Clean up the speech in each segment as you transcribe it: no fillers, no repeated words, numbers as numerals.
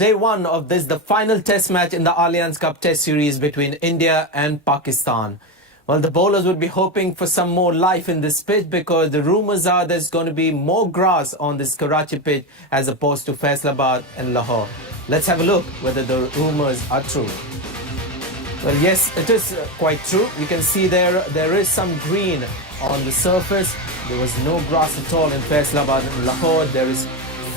Day one of this, the final test match in the Allianz Cup test series between India and Pakistan. Well, the bowlers would be hoping for some more life in this pitch because the rumours are there's going to be more grass on this Karachi pitch as opposed to Faisalabad and Lahore. Let's have a look whether the rumours are true. Well, yes, it is quite true. You can see there is some green on the surface. There was no grass at all in Faisalabad and Lahore. There is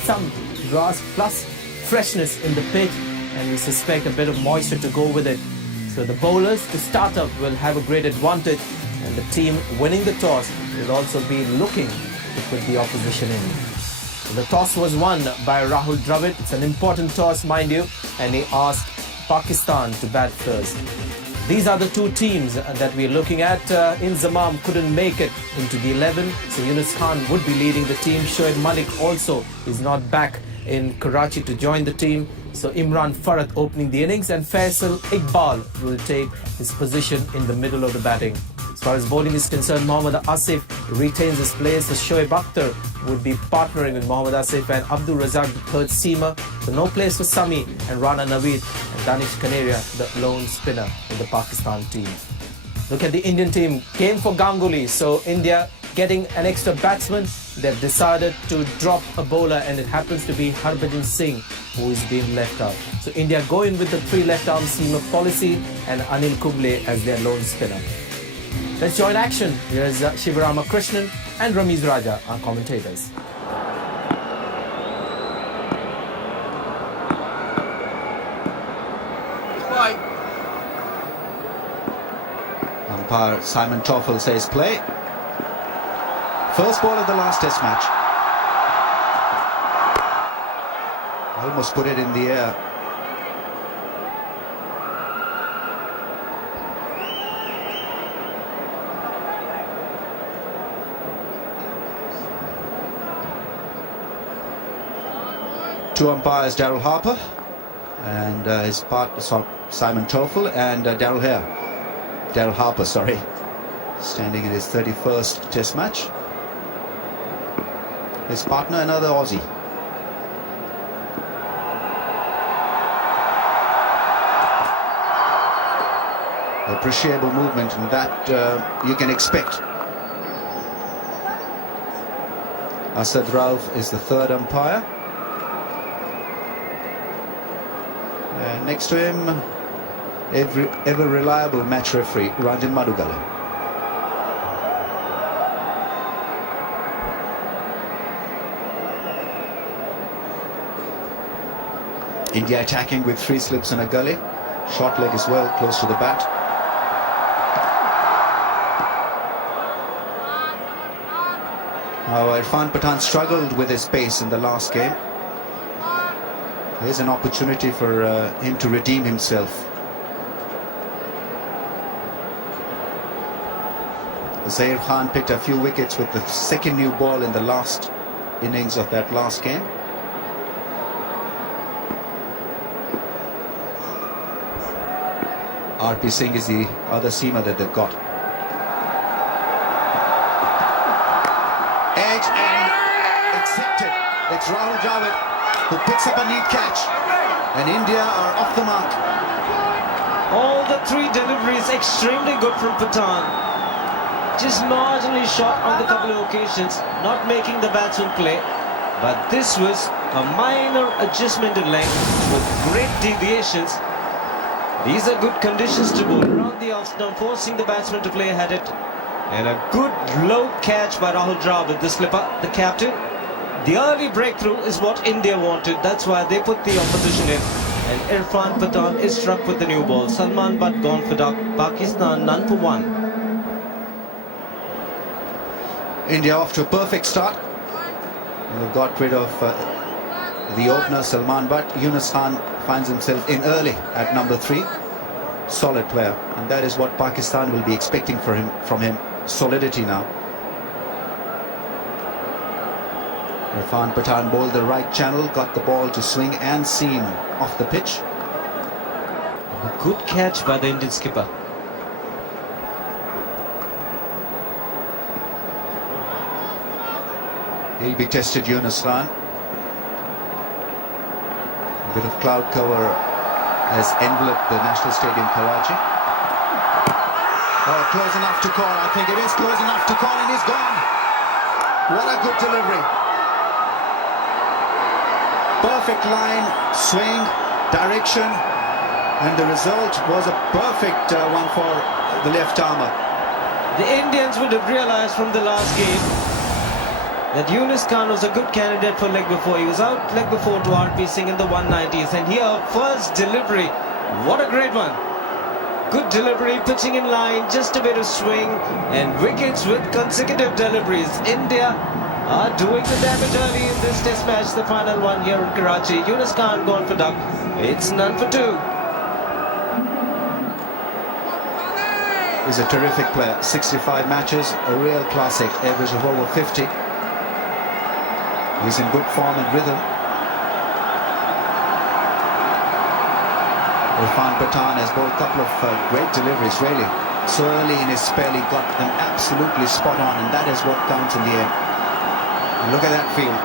some grass plus freshness in the pitch, and we suspect a bit of moisture to go with it. So the bowlers to start up will have a great advantage, and the team winning the toss will also be looking to put the opposition in. So the toss was won by Rahul Dravid. It's an important toss, mind you, and he asked Pakistan to bat first. These are the two teams that we're looking at. Inzamam couldn't make it into the 11, so Yunus Khan would be leading the team. Shoaib Malik also is not back in Karachi to join the team. So Imran Farhat opening the innings, and Faisal Iqbal will take his position in the middle of the batting. As far as bowling is concerned, Mohammad Asif retains his place. So Shoaib Akhtar would be partnering with Mohammad Asif and Abdul Razak, the third seamer. So no place for Sami and Rana Naveed, and Danish Kaneria, the lone spinner in the Pakistan team. Look at the Indian team. Came for Ganguly. So India getting an extra batsman. They've decided to drop a bowler, and it happens to be Harbhajan Singh who is being left out. So India go in with the 3 left-arm seamer policy and Anil Kumble as their lone spinner. Let's join action. Here's Shivarama Krishnan and Ramiz Raja, our commentators. Umpire Simon Toffel says play. First ball of the last test match. Almost put it in the air. Two umpires, Daryl Harper and his partner Simon Toffel, and Daryl Harper, sorry, standing in his 31st test match. His partner, another Aussie. Appreciable movement, and that you can expect. Asad Rauf is the third umpire. And next to him, ever reliable match referee, Ranjan Madugala. India attacking with 3 slips and a gully. Short leg as well, close to the bat. Now Irfan Pathan struggled with his pace in the last game. Here's an opportunity for him to redeem himself. Zair Khan picked a few wickets with the second new ball in the last innings of that last game. RP Singh is the other seamer that they've got. Edge and accepted. It's Rahul Dravid who picks up a neat catch, and India are off the mark. All the 3 deliveries extremely good from Pathan. Just marginally short on the couple of occasions, not making the batsman play. But this was a minor adjustment in length with great deviations. These are good conditions to bowl around the off stump, forcing the batsman to play ahead it. And a good low catch by Rahul Dravid, the slipper, the captain. The early breakthrough is what India wanted. That's why they put the opposition in. And Irfan Pathan is struck with the new ball. Salman Butt gone for duck. Pakistan none for 1. India off to a perfect start. They've got rid of the opener Salman Butt. Yunus Khan finds himself in early at number 3. Solid player, and that is what Pakistan will be expecting from him. Solidity now. Irfan Pathan bowled the right channel, got the ball to swing and seam off the pitch. A good catch by the Indian skipper. He'll be tested, Yunus Khan. A bit of cloud cover has enveloped the National Stadium, Karachi. Oh, close enough to call. I think it is close enough to call, and he's gone. What a good delivery. Perfect line, swing, direction, and the result was a perfect one for the left armour. The Indians would have realized from the last game that Yunus Khan was a good candidate for leg before. He was out leg before to RP Singh in the 190s, and here, first delivery, what a great one. Good delivery, pitching in line, just a bit of swing, and wickets with consecutive deliveries. India are doing the damage early in this test match, the final one here in Karachi. Yunus Khan gone for duck. It's none for two. He's a terrific player. 65 matches, a real classic, average of over 50. He's in good form and rhythm. Irfan Pathan has bowled a couple of great deliveries, really. So early in his spell, he got them absolutely spot on, and that is what counts in the end. And look at that field.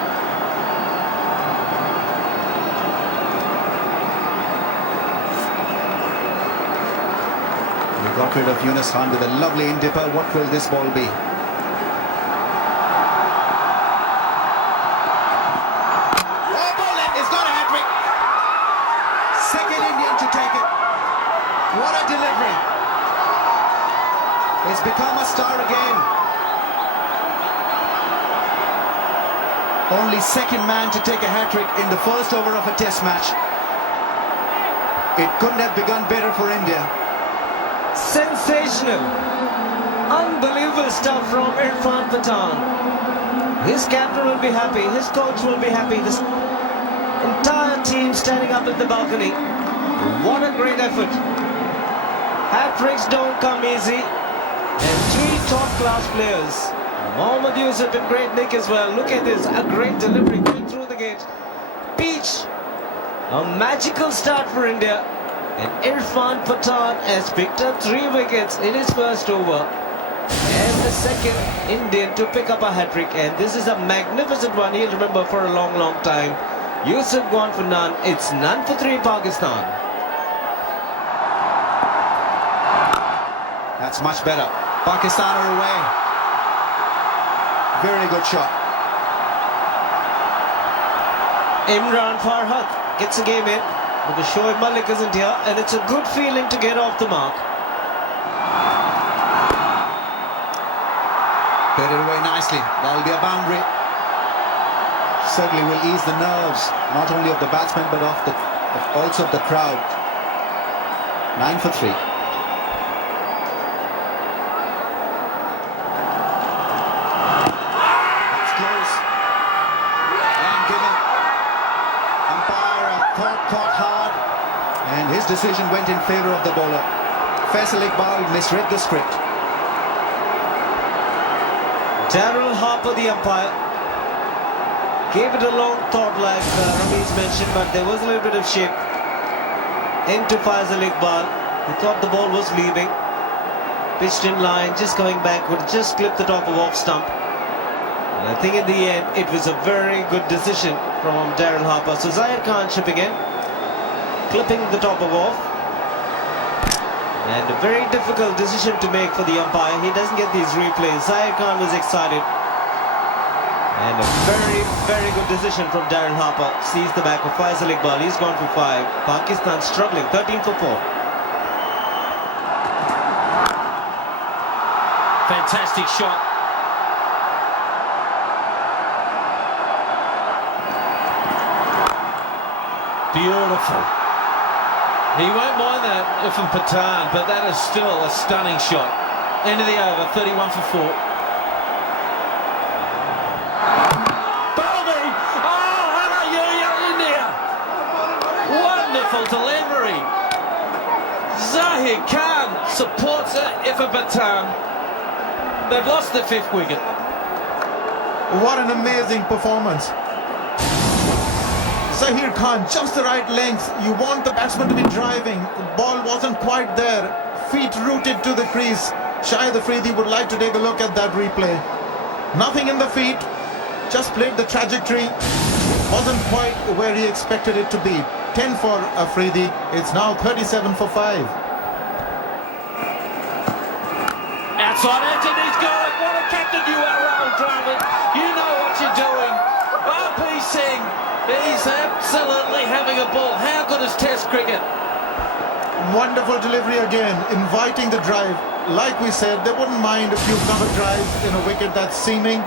We got rid of Yunus Khan with a lovely in-dipper. What will this ball be? Second Indian to take it. What a delivery. It's become a star again. Only second man to take a hat-trick in the first over of a test match. It couldn't have begun better for India. Sensational. Unbelievable stuff from Irfan Pathan. His captain will be happy. His coach will be happy. This entire team standing up at the balcony. What a great effort. Hat-tricks don't come easy. And three top-class players. Mohammad Yusuf and great Nick as well. Look at this. A great delivery going through the gate. Peach. A magical start for India. And Irfan Pathan has picked up 3 wickets in his first over. And the second Indian to pick up a hat-trick. And this is a magnificent one. He'll remember for a long, long time. Yusuf gone for none. It's none for 3 Pakistan. That's much better. Pakistan are away. Very good shot. Imran Farhat gets a game in. But Shoaib Malik isn't here. And it's a good feeling to get off the mark. Played it away nicely. That'll be a boundary. Certainly will ease the nerves, not only of the batsmen, but also of the crowd. 9 for 3. That's close. And given. Umpire thought caught hard, and his decision went in favour of the bowler. Faisal Iqbal misread the script. Darrell Harper, the umpire, gave it a long thought, like Ramesh mentioned, but there was a little bit of shape into Faisal Iqbal. He thought the ball was leaving. Pitched in line, just going backward, just clipped the top of off stump. And I think in the end, it was a very good decision from Darrell Harper. So Zahir Khan chipping in, clipping the top of off. And a very difficult decision to make for the umpire. He doesn't get these replays. Zahir Khan was excited. And a very, very good decision from Darrell Harper. Sees the back of Faisal Iqbal. He's gone for 5. Pakistan struggling. 13 for 4. Fantastic shot. Beautiful. He won't mind that from Pathan, but that is still a stunning shot. End of the over, 31 for 4. Bowling! Oh, hallelujah, India! Wonderful delivery. Zahir Khan supports it for Pathan. They've lost the 5th wicket. What an amazing performance. Zahir Khan, just the right length. You want the batsman to be driving. The ball wasn't quite there. Feet rooted to the crease. Shahid Afridi would like to take a look at that replay. Nothing in the feet. Just played the trajectory. Wasn't quite where he expected it to be. 10 for Afridi. It's now 37 for 5. Outside edge and he's got it. What a captain you are, Rahul Dravid. You know what you're doing. RP Singh, he's absolutely having a ball. How good is Test cricket? Wonderful delivery again, inviting the drive. Like we said, they wouldn't mind a few cover drives in a wicket that's seaming.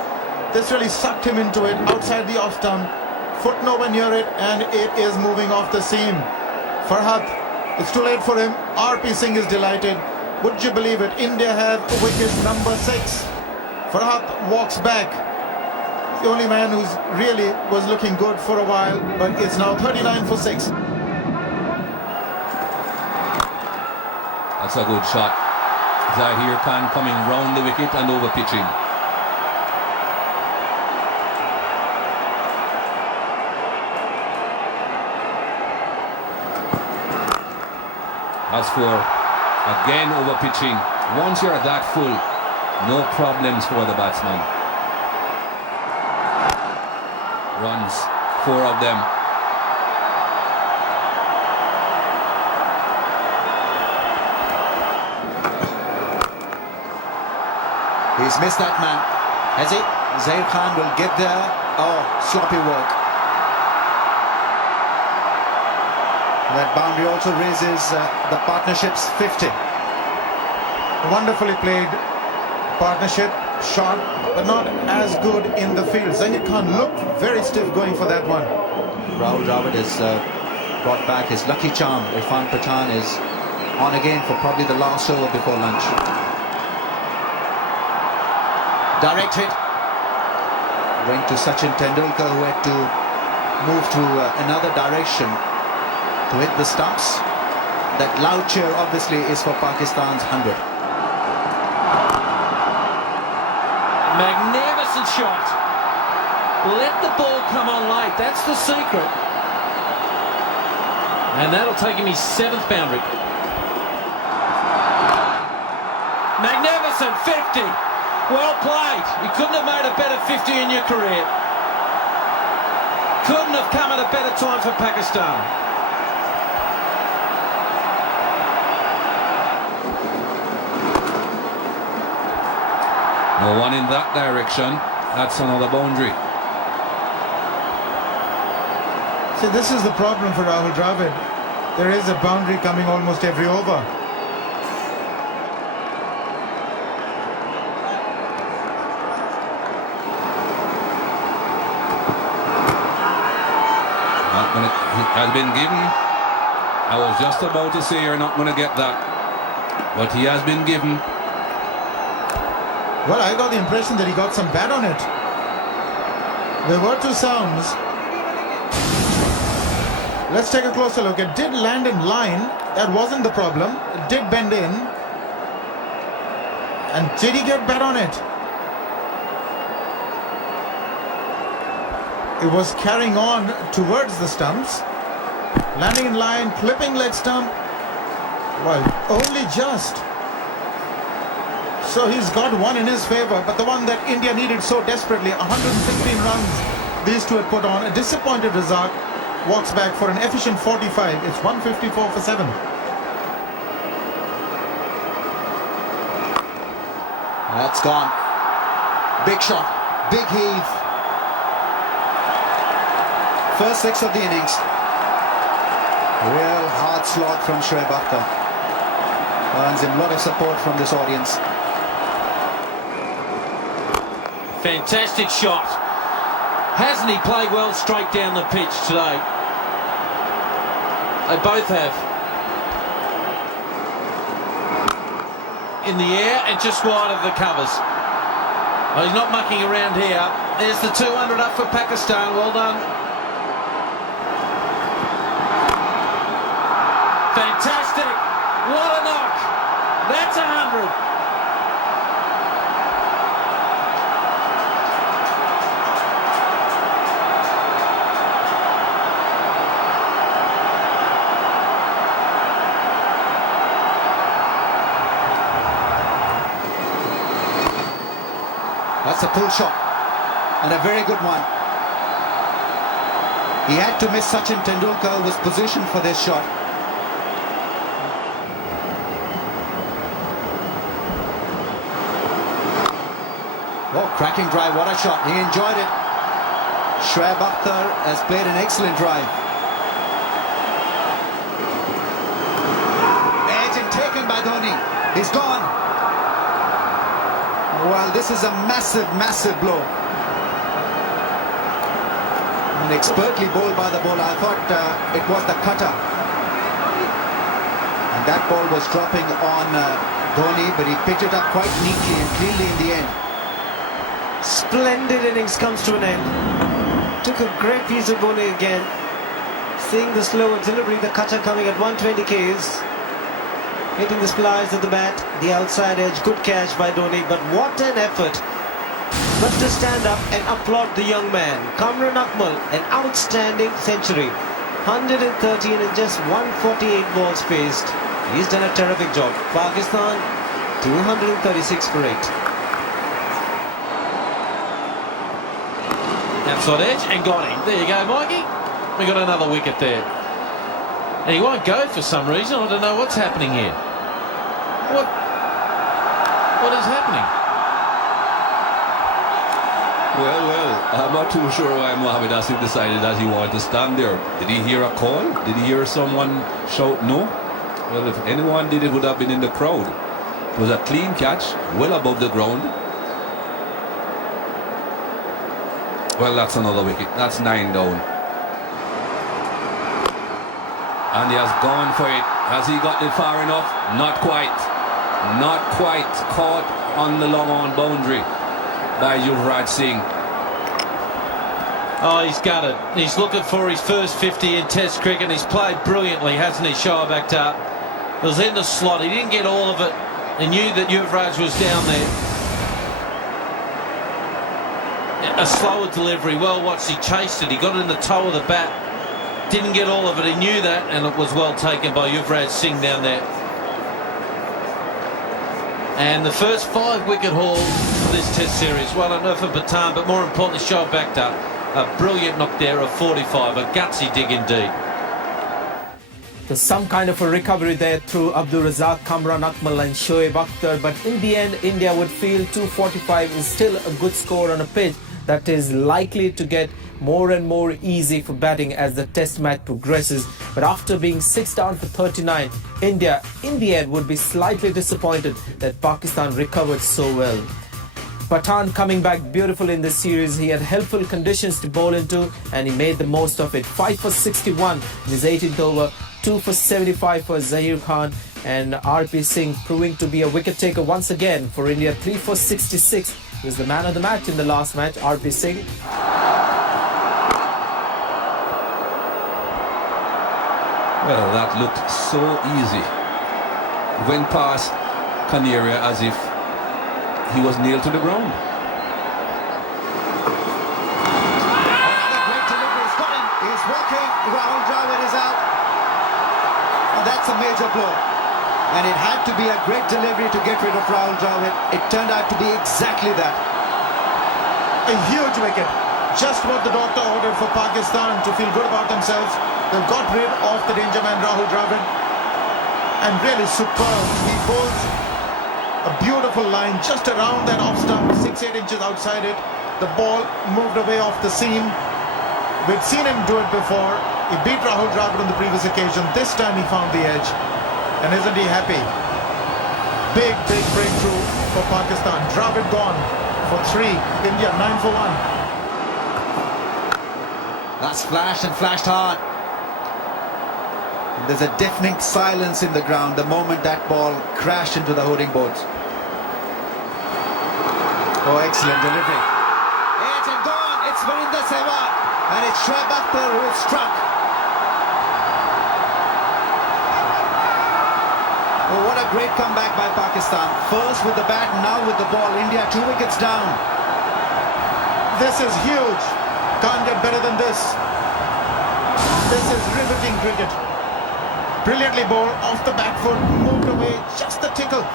This really sucked him into it, outside the off stump. Foot nowhere near it, and it is moving off the seam. Farhat, it's too late for him. RP Singh is delighted. Would you believe it? India have wicket number 6. Farhat walks back. The only man who's really was looking good for a while, but it's now 39 for 6. That's a good shot. Zahir Khan coming round the wicket and over pitching. As for again over pitching, once you're that full, no problems for the batsman. Runs, 4 of them. He's missed that man. Has he? Zahir Khan will get there. Oh, sloppy work. That boundary also raises the partnership's 50. Wonderfully played partnership, shot, but not as good in the field. Zahir Khan looked very stiff going for that one. Rahul Dravid has brought back his lucky charm. Irfan Pathan is on again for probably the last over before lunch. Direct hit. Went to Sachin Tendulkar, who had to move to another direction to hit the stumps. That loud cheer obviously is for Pakistan's 100. Magnificent shot. Let the ball come on late. That's the secret. And that'll take him his 7th boundary. Magnificent 50. Well played. You couldn't have made a better 50 in your career. Couldn't have come at a better time for Pakistan. No one in that direction. That's another boundary. See, this is the problem for Rahul Dravid. There is a boundary coming almost every over. It has been given. I was just about to say you're not going to get that, but he has been given. Well, I got the impression that he got some bat on it. There were 2 sounds. Let's take a closer look. It did land in line. That wasn't the problem. It did bend in. And did he get bat on it? It was carrying on towards the stumps. Landing in line, clipping leg stump. Well, only just. So he's got one in his favour, but the one that India needed so desperately, 115 runs these two had put on. A disappointed Razak walks back for an efficient 45. It's 154 for 7. That's gone. Big shot, big heave. First 6 of the innings. Real hard slog from Shoaib Akhtar. Earns him a lot of support from this audience. Fantastic shot. Hasn't he played well straight down the pitch today? They both have. In the air and just wide of the covers. Oh, he's not mucking around here. There's the 200 up for Pakistan. Well done. Fantastic. What a knock. That's 100. That's a pull shot, and a very good one. He had to miss. Sachin Tendulkar was positioned for this shot. Oh, cracking drive, what a shot. He enjoyed it. Shoaib Akhtar has played an excellent drive. Edge and taken by Dhoni. He's gone. Well, this is a massive, massive blow. And expertly bowled by the bowler. I thought it was the cutter. And that ball was dropping on Dhoni, but he picked it up quite neatly and cleanly in the end. Splendid innings comes to an end. Took a great piece of bowling again. Seeing the slower delivery, the cutter coming at 120 Ks. Hitting the splice at the bat, the outside edge, good catch by Dhoni, but what an effort. But to stand up and applaud the young man. Kamran Akmal, an outstanding century. 113 in just 148 balls faced. He's done a terrific job. Pakistan, 236 for 8. Outside edge and got him. There you go, Mikey. We got another wicket there. And he won't go for some reason. I don't know what's happening here. What is happening? Well, I'm not too sure why Mohamed Asif decided that he wanted to stand there. Did he hear a call? Did he hear someone shout no? Well, if anyone did, it would have been in the crowd. It was a clean catch, well above the ground. Well, that's another wicket. That's 9 down. And he has gone for it. Has he gotten it far enough? Not quite. Not quite. Caught on the long on boundary by Yuvraj Singh. Oh, he's got it. He's looking for his first 50 in Test cricket. He's played brilliantly, hasn't he, Shoaib Akhtar? It was in the slot. He didn't get all of it. He knew that Yuvraj was down there. A slower delivery, well watched, he chased it, he got it in the toe of the bat, didn't get all of it, he knew that, and it was well taken by Yuvraj Singh down there. And the first 5 wicket hauls for this Test series, well enough for Pathan, but more importantly Shoaib Akhtar, a brilliant knock there of 45, a gutsy dig indeed. There's some kind of a recovery there through Abdul Razak, Kamran Akmal and Shoaib Akhtar, but in the end India would feel 245 is still a good score on a pitch that is likely to get more and more easy for batting as the test match progresses. But after being 6 down for 39, India in the end would be slightly disappointed that Pakistan recovered so well. Pathan coming back beautiful in this series. He had helpful conditions to bowl into and he made the most of it. 5 for 61 in his 18th over, 2 for 75 for Zaheer Khan, and RP Singh proving to be a wicket taker once again for India. 3 for 66. He was the man of the match in the last match, RP Singh. Well, that looked so easy. Went past Canaria as if he was nailed to the ground. Another great delivery. He's got him. He's walking. Rahul Dravid is out. And that's a major blow. And it had to be a great delivery to get rid of Rahul Dravid. It turned out to be exactly that. A huge wicket. Just what the doctor ordered for Pakistan to feel good about themselves. They've got rid of the danger man Rahul Dravid. And really superb. He bowls a beautiful line just around that off stump, 6-8 inches outside it. The ball moved away off the seam. We've seen him do it before. He beat Rahul Dravid on the previous occasion. This time he found the edge. And isn't he happy? Big breakthrough for Pakistan. Dravid gone for 3. India 9 for 1. That's flashed and flashed hard. And there's a deafening silence in the ground the moment that ball crashed into the holding boards. Oh, excellent delivery. It's gone. It's Varinder Sehwag. And it's Shoaib Akhtar who is struck. Oh, what a great comeback by Pakistan. First with the bat, now with the ball. India 2 wickets down. This is huge. Can't get better than this. This is riveting cricket. Brilliantly bowled off the back foot, moved away, just the tickle.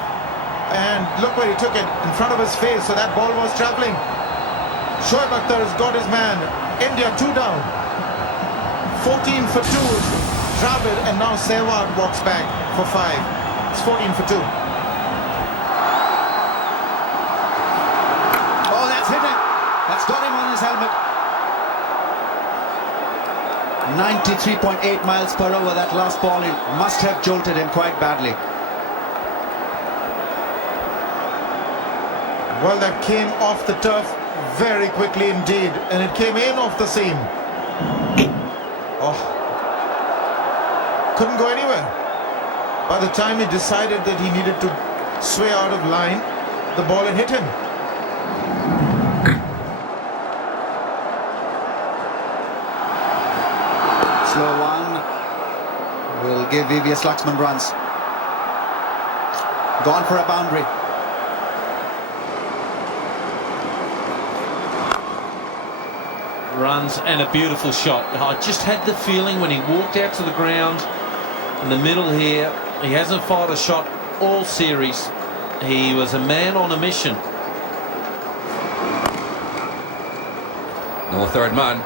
And look where he took it, in front of his face, so that ball was travelling. Shoaib Akhtar has got his man. India 2 down. 14 for 2. Dravid, and now Sehwag walks back for 5. It's 14 for 2. Oh, that's hit him. That's got him on his helmet. 93.8 miles per hour. That last ball, it must have jolted him quite badly. Well, that came off the turf very quickly indeed, and it came in off the seam. Oh, couldn't go anywhere. By the time he decided that he needed to sway out of line, the ball had hit him. Slow one will give VVS Laxman runs. Gone for a boundary. Runs and a beautiful shot. I just had the feeling when he walked out to the ground in the middle here, he hasn't fired a shot all series. He was a man on a mission. No third man.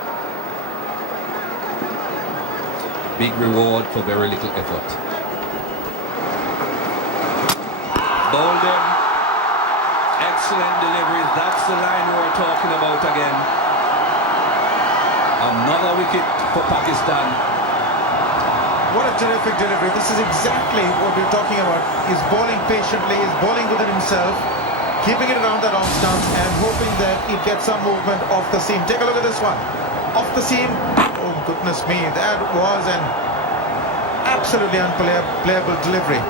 Big reward for very little effort. Bowled him. Excellent delivery. That's the line we're talking about again. Another wicket for Pakistan. What a terrific delivery. This is exactly what we're talking about. He's bowling patiently, he's bowling within himself, keeping it around that off stance and hoping that he gets some movement off the seam. Take a look at this one. Off the seam. Oh, goodness me. That was an absolutely unplayable delivery.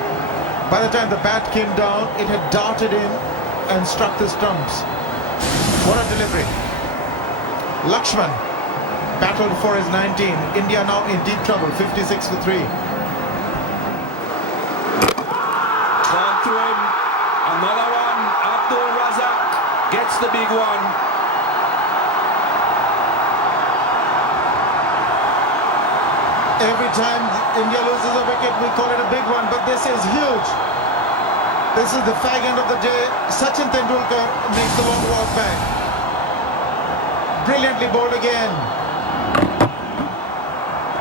By the time the bat came down, it had darted in and struck the stumps. What a delivery. Lakshman battled for his 19. India now in deep trouble, 56 for 3. Gone to him. Another one. Abdul Razak gets the big one. Every time India loses a wicket, we call it a big one, but this is huge. This is the fag end of the day. Sachin Tendulkar makes the long walk back. Brilliantly bowled again.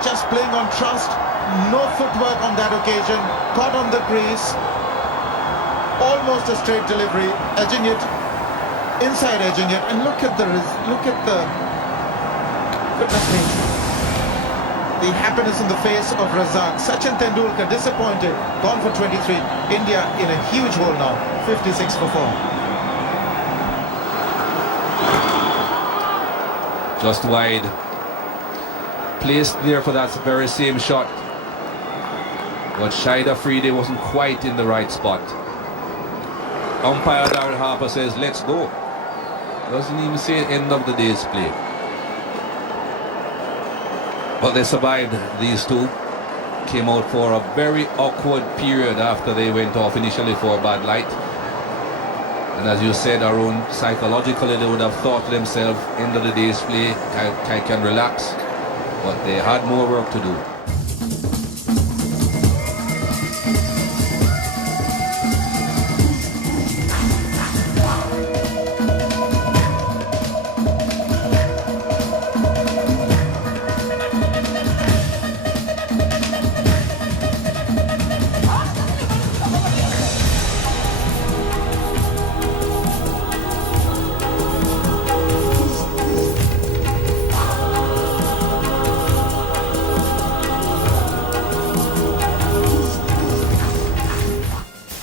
Just playing on trust, no footwork on that occasion, caught on the crease, almost a straight delivery, edging it, inside edging it, and look at the, goodness me, the happiness in the face of Razak. Sachin Tendulkar disappointed, gone for 23, India in a huge hole now, 56 for 4. Just wide. Placed there for that very same shot. But Shahid Afridi wasn't quite in the right spot. Umpire Darren Harper says, let's go. Doesn't even say end of the day's play. But they survived, these two. Came out for a very awkward period after they went off initially for a bad light. And as you said, Arun, psychologically they would have thought to themselves, end of the day's play, I can relax. But they had more work to do.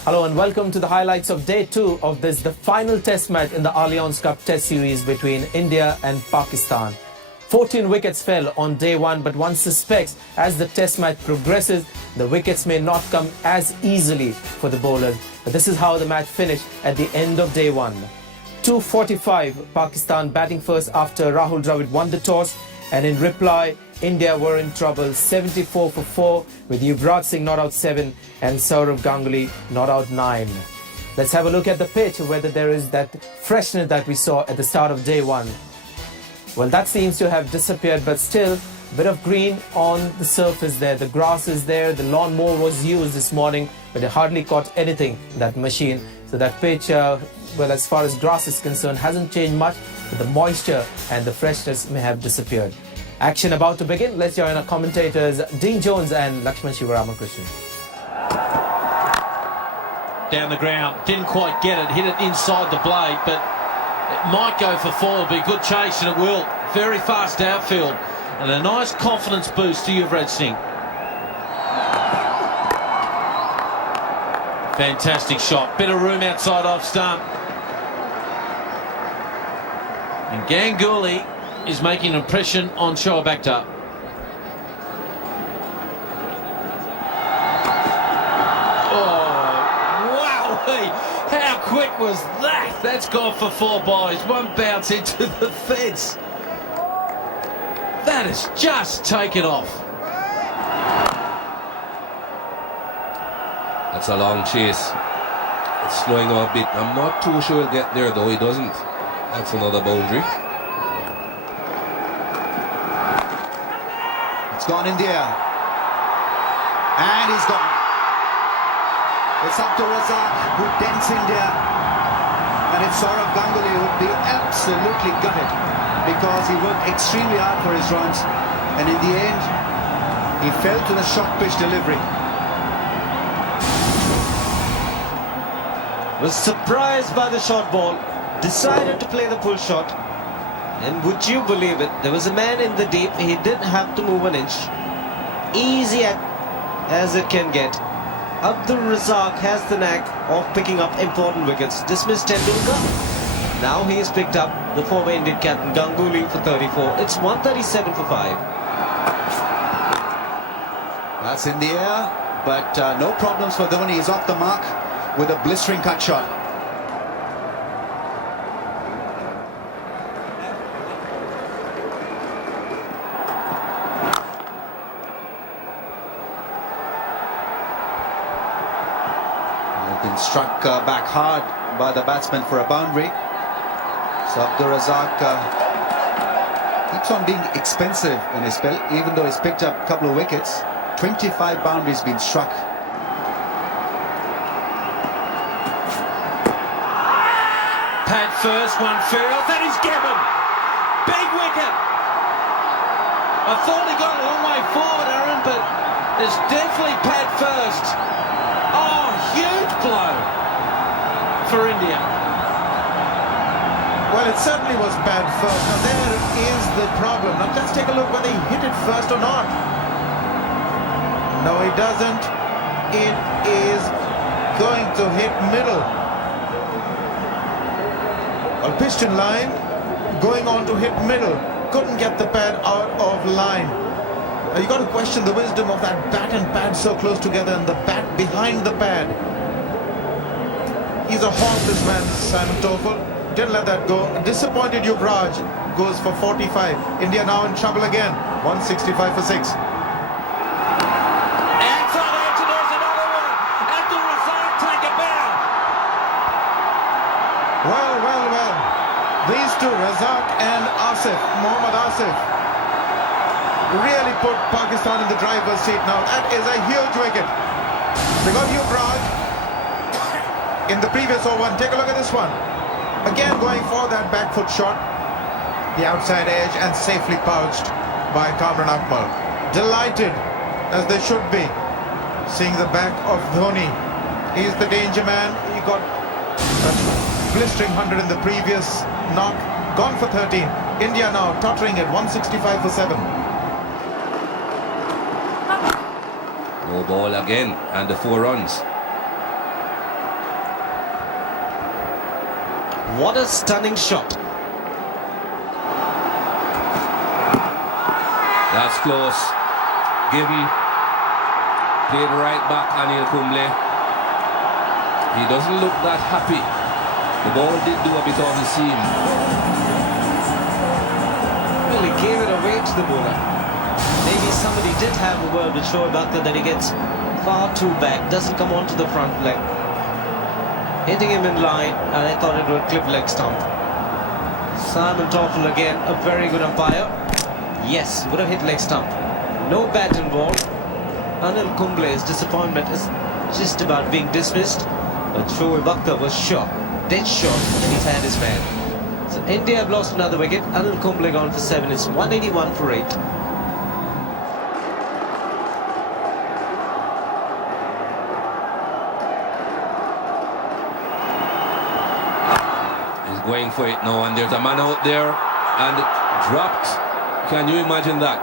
Hello and welcome to the highlights of day 2 of the final test match in the Allianz Cup test series between India and Pakistan. 14 wickets fell on day 1, but one suspects as the test match progresses, the wickets may not come as easily for the bowlers. But this is how the match finished at the end of day 1. 2:45, Pakistan batting first after Rahul Dravid won the toss, and in reply, India were in trouble, 74 for 4, with Yuvraj Singh not out 7 and Saurav Ganguly not out 9. Let's have a look at the pitch, whether there is that freshness that we saw at the start of day 1. Well, that seems to have disappeared, but still a bit of green on the surface there. The grass is there, the lawnmower was used this morning, but it hardly caught anything in that machine. So that pitch, well, as far as grass is concerned, hasn't changed much, but the moisture and the freshness may have disappeared. Action about to begin. Let's join our commentators Dean Jones and Lakshman Sivaramakrishnan. Down the ground, didn't quite get it, hit it inside the blade, but it might go for 4. It'll be a good chase, and it will. Very fast outfield, and a nice confidence boost to Yuvraj Singh. Fantastic shot, bit of room outside off stump. And Ganguly is making an impression on Shoaib Akhtar. How quick was that? That's gone for 4 boys. One bounce into the fence. That has just taken off. That's a long chase. It's slowing him a bit. I'm not too sure he'll get there, though. He doesn't. That's another boundary. It's gone in the air. And he's gone. It's up to Razak, who dents India. And it's Saurav Ganguly who would be absolutely gutted because he worked extremely hard for his runs. And in the end, he fell to the short pitch delivery. Was surprised by the short ball, decided to play the pull shot. And would you believe it, there was a man in the deep, he didn't have to move an inch. Easy as it can get. Abdul Razak has the knack of picking up important wickets. Dismissed Tendulkar. Now he has picked up the former Indian captain Ganguly for 34. It's 137 for 5. That's in the air, but no problems for Dhoni. He's off the mark with a blistering cut shot. Been struck back hard by the batsman for a boundary. So Abdul Razak keeps on being expensive in his spell, even though he's picked up a couple of wickets. 25 boundaries been struck. Pad first, one field, that is Gavin. Big wicket. I thought he got a long way forward, Aaron, but it's definitely pad first. Oh, huge blow for India. Well, it certainly was bad first. Now there is the problem. Now let's take a look whether he hit it first or not. No, he doesn't. It is going to hit middle. Well, pitched in line, going on to hit middle. Couldn't get the pad out of line. Now you got to question the wisdom of that bat and pad so close together and the bat behind the pad. He's a hawk, this man, Simon Toffel. Didn't let that go. Disappointed Yuvraj goes for 45. India now in trouble again. 165 for 6. Outside edge, and there's another one. Abdul Razak take a bow. Well, well, well. These two, Razak and Asif, Mohammad Asif, really put Pakistan in the driver's seat now. That is a huge wicket. They got Yuvraj in the previous over. Take a look at this one. Again going for that back foot shot. The outside edge and safely pouched by Kamran Akmal. Delighted, as they should be, seeing the back of Dhoni. He's the danger man. He got a blistering 100 in the previous knock. Gone for 13. India now tottering at 165 for 7. No ball again, and the 4 runs. What a stunning shot. That's close. Given. Played right back, Anil Kumble. He doesn't look that happy. The ball did do a bit of the seam. Well, he gave it away to the bowler. Maybe somebody did have a word with Shoaib Akhtar that he gets far too back, doesn't come onto the front leg. Hitting him in line, and I thought it would clip leg stump. Simon Toffel again, a very good umpire. Yes, would have hit leg stump. No bat involved. Anil Kumble's disappointment is just about being dismissed, but Shoaib Akhtar was sure, dead sure, that he's had his man. So India have lost another wicket. Anil Kumble gone for 7. It's 181 for 8. He's going for it now, and there's a man out there and dropped. Can you imagine that?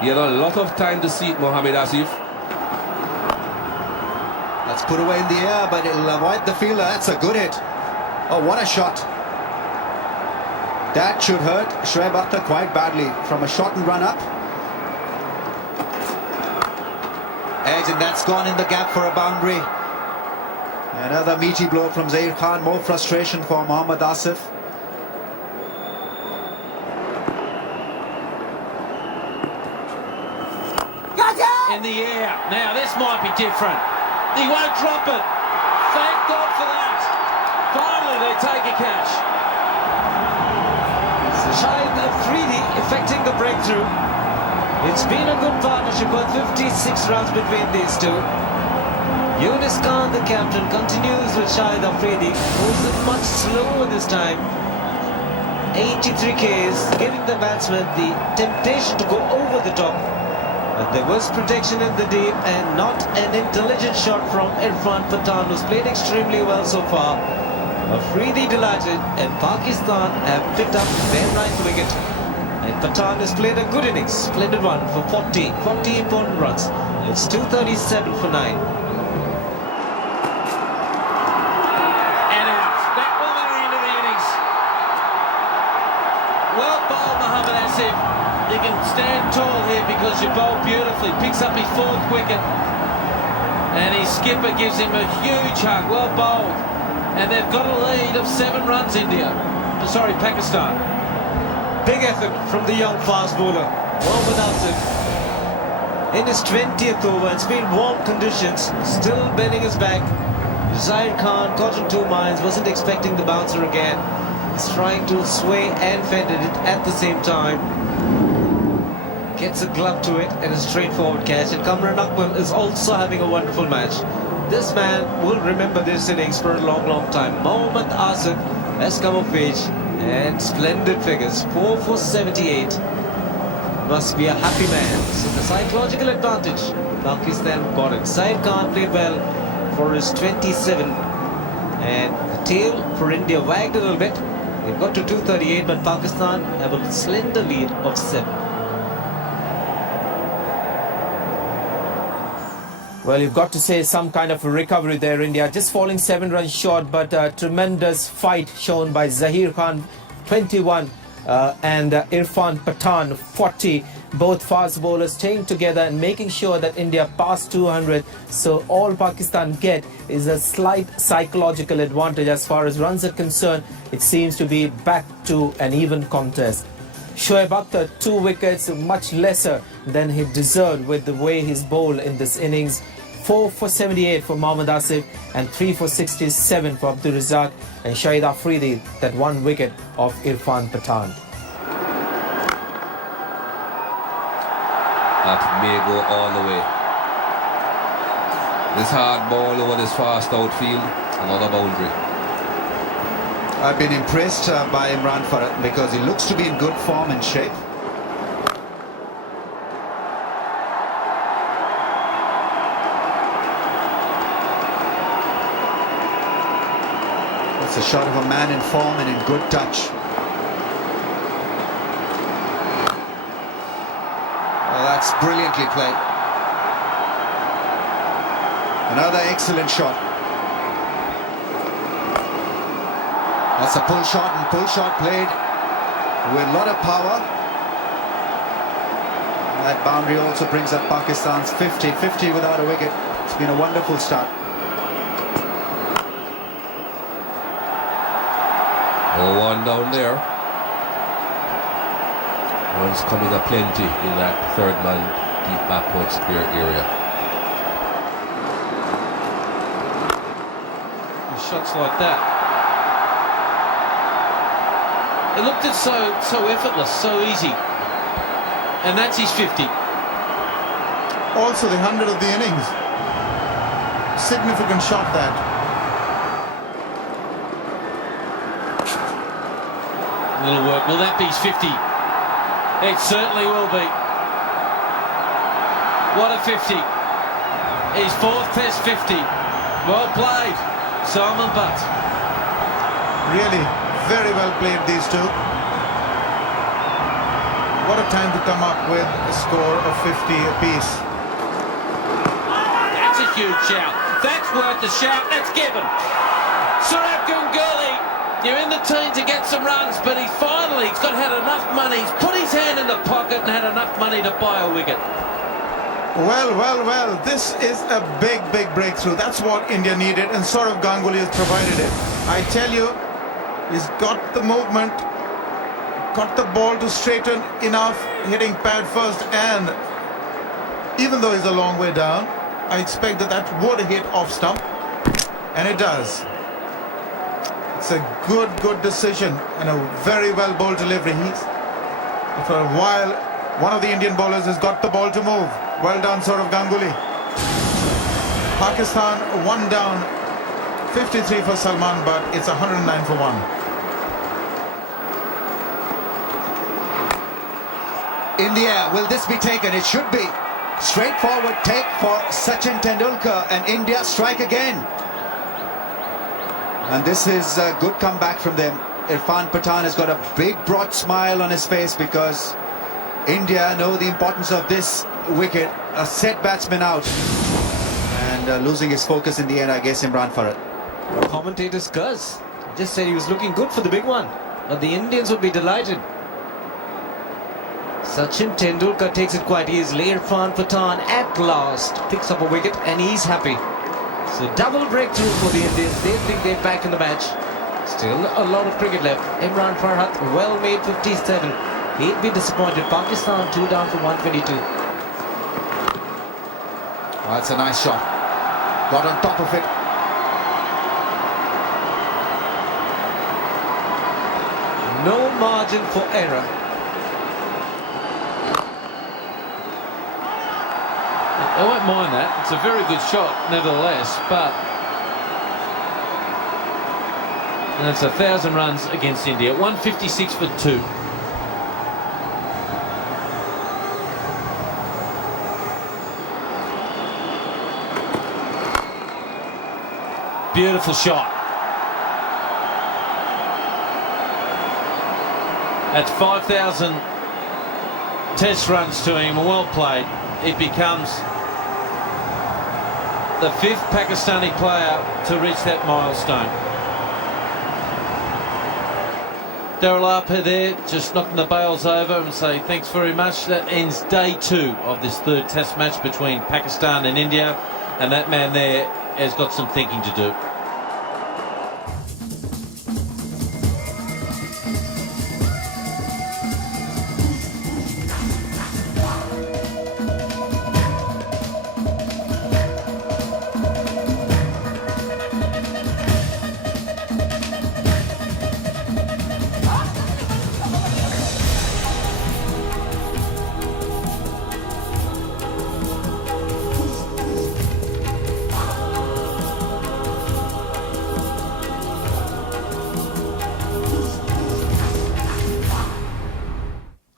He had a lot of time to see it, Mohamed Asif. That's put away in the air, but it'll avoid the fielder. That's a good hit. Oh, what a shot. That should hurt Shoaib Akhtar quite badly from a shot and run up. Edge, and that's gone in the gap for a boundary. Another meaty blow from Zahir Khan. More frustration for Mohammad Asif. In the air. Now this might be different. He won't drop it. Thank God for that. Finally they take a catch. Shahid Afridi effecting the breakthrough. It's been a good partnership with 56 runs between these two. Yunus Khan, the captain, continues with Shahid Afridi, who's much slower this time. 83 Ks, giving the batsman the temptation to go over the top. But there was protection in the deep and not an intelligent shot from Irfan Pathan, who's played extremely well so far. Afridi delighted, and Pakistan have picked up their 9th wicket. And Pathan has played a good innings, splendid one for 40 important runs. It's 237 for 9. And out. That will be the end of the innings. Well bowled, Mohammad Asif. You can stand tall here because you bowl beautifully. Picks up his 4th wicket. And his skipper gives him a huge hug. Well bowled. And they've got a lead of 7 runs, Pakistan. Big effort from the young fast bowler, Mohammad Asif. In his 20th over, it's been warm conditions, still bending his back. Zahir Khan caught in 2 minds, wasn't expecting the bouncer again. He's trying to sway and fend it at the same time. Gets a glove to it and a straightforward catch. And Kamran Akmal is also having a wonderful match. This man will remember this innings for a long time. Mohammad Asif has come of age and splendid figures. 4 for 78. Must be a happy man. So the psychological advantage, Pakistan got it. Zahir Khan played well for his 27. And the tail for India wagged a little bit. They've got to 238, but Pakistan have a slender lead of 7. Well, you've got to say some kind of a recovery there, India. Just falling 7 runs short, but a tremendous fight shown by Zahir Khan, 21, and Irfan Pathan, 40. Both fast bowlers staying together and making sure that India pass 200. So all Pakistan get is a slight psychological advantage as far as runs are concerned. It seems to be back to an even contest. Shoaib Akhtar, 2 wickets, much lesser than he deserved with the way he's bowled in this innings. 4 for 78 for Mohammad Asif and 3 for 67 for Abdul Razak and Shahid Afridi, that 1 wicket of Irfan Pathan. That may go all the way. This hard ball over this fast outfield, another boundary. I've been impressed by Imran Farhat because he looks to be in good form and shape. It's a shot of a man in form and in good touch. Oh, that's brilliantly played. Another excellent shot. That's a pull shot, and pull shot played with a lot of power. That boundary also brings up Pakistan's 50 without a wicket. It's been a wonderful start. Oh, 1 down there. Runs coming aplenty in that 3rd man deep backward square area. Shots like that. It looked so effortless, so easy. And that's his 50. Also the 100 of the innings. Significant shot that. Little work. Will that be his 50? It certainly will be. What a 50. His fourth Test 50. Well played, Simon Butt. Really, very well played, these two. What a time to come up with a score of 50 apiece. That's a huge shout. That's worth the shout. That's given. Sourav Ganguly, you're in the team to get some runs, but he's had enough money. He's put his hand in the pocket and had enough money to buy a wicket. Well, this is a big breakthrough. That's what India needed, and Sourav Ganguly has provided it. I tell you, he's got the movement, got the ball to straighten enough, hitting pad first, and even though he's a long way down, I expect that would hit off stump, and it does. It's a good decision and a very well bowled delivery. For a while, one of the Indian bowlers has got the ball to move. Well done, Sourav Ganguly. Pakistan one down, 53 for Salman, but it's 109 for 1. India, will this be taken? It should be. Straightforward take for Sachin Tendulkar, and India strike again. And this is a good comeback from them. Irfan Pathan has got a big broad smile on his face because India know the importance of this wicket. A set batsman out and losing his focus in the end, I guess, Imran Farhat. Commentators curse. Just said he was looking good for the big one, but the Indians would be delighted. Sachin Tendulkar takes it quite easily. Irfan Pathan at last picks up a wicket and he's happy. So double breakthrough for the Indians. They think they're back in the match. Still a lot of cricket left. Imran Farhat, well made 57. He'd be disappointed. Pakistan 2 down for 122. Oh, that's a nice shot. Got on top of it. No margin for error. I won't mind that. It's a very good shot, nevertheless, but and it's 1,000 runs against India. 156 for 2. Beautiful shot. That's 5,000 test runs to him. Well played. It becomes the 5th Pakistani player to reach that milestone. Daryl Harper there, just knocking the bails over and say thanks very much. That ends day 2 of this 3rd test match between Pakistan and India, and that man there has got some thinking to do.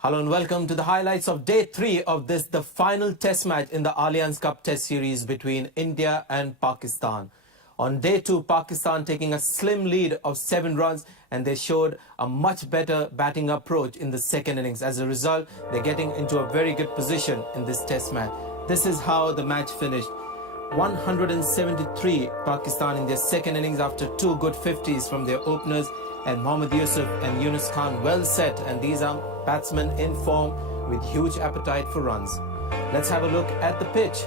Hello and welcome to the highlights of day 3 of the final test match in the Allianz Cup test series between India and Pakistan. On day 2, Pakistan taking a slim lead of 7 runs, and they showed a much better batting approach in the second innings. As a result, they're getting into a very good position in this test match. This is how the match finished. 173 Pakistan in their second innings after 2 good 50s from their openers, and Mohammad Yusuf and Yunus Khan well set, and these are batsmen in form with huge appetite for runs. Let's have a look at the pitch.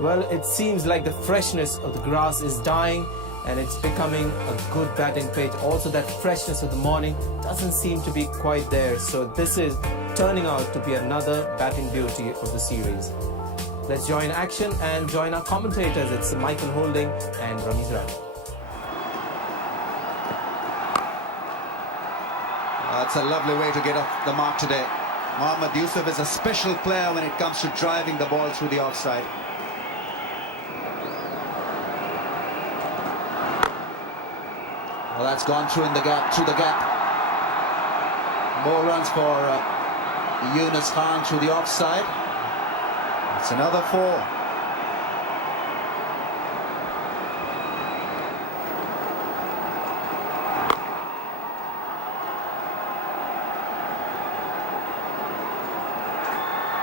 Well, it seems like the freshness of the grass is dying and it's becoming a good batting pitch. Also, that freshness of the morning doesn't seem to be quite there, so this is turning out to be another batting beauty of the series. Let's join action and join our commentators. It's Michael Holding and Ramiz Rao. That's a lovely way to get off the mark today. Mohammad Yusuf is a special player when it comes to driving the ball through the offside. Well, that's gone through the gap. Ball runs for Yunus Khan through the offside. It's another 4.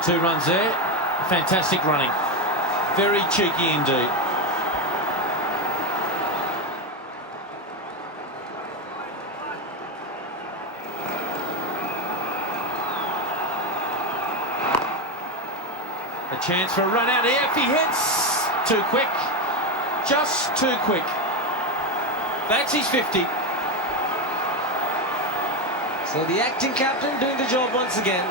Two runs there. Fantastic running. Very cheeky indeed. A chance for a run out here. If he hits, too quick. Just too quick. That's his 50. So the acting captain doing the job once again.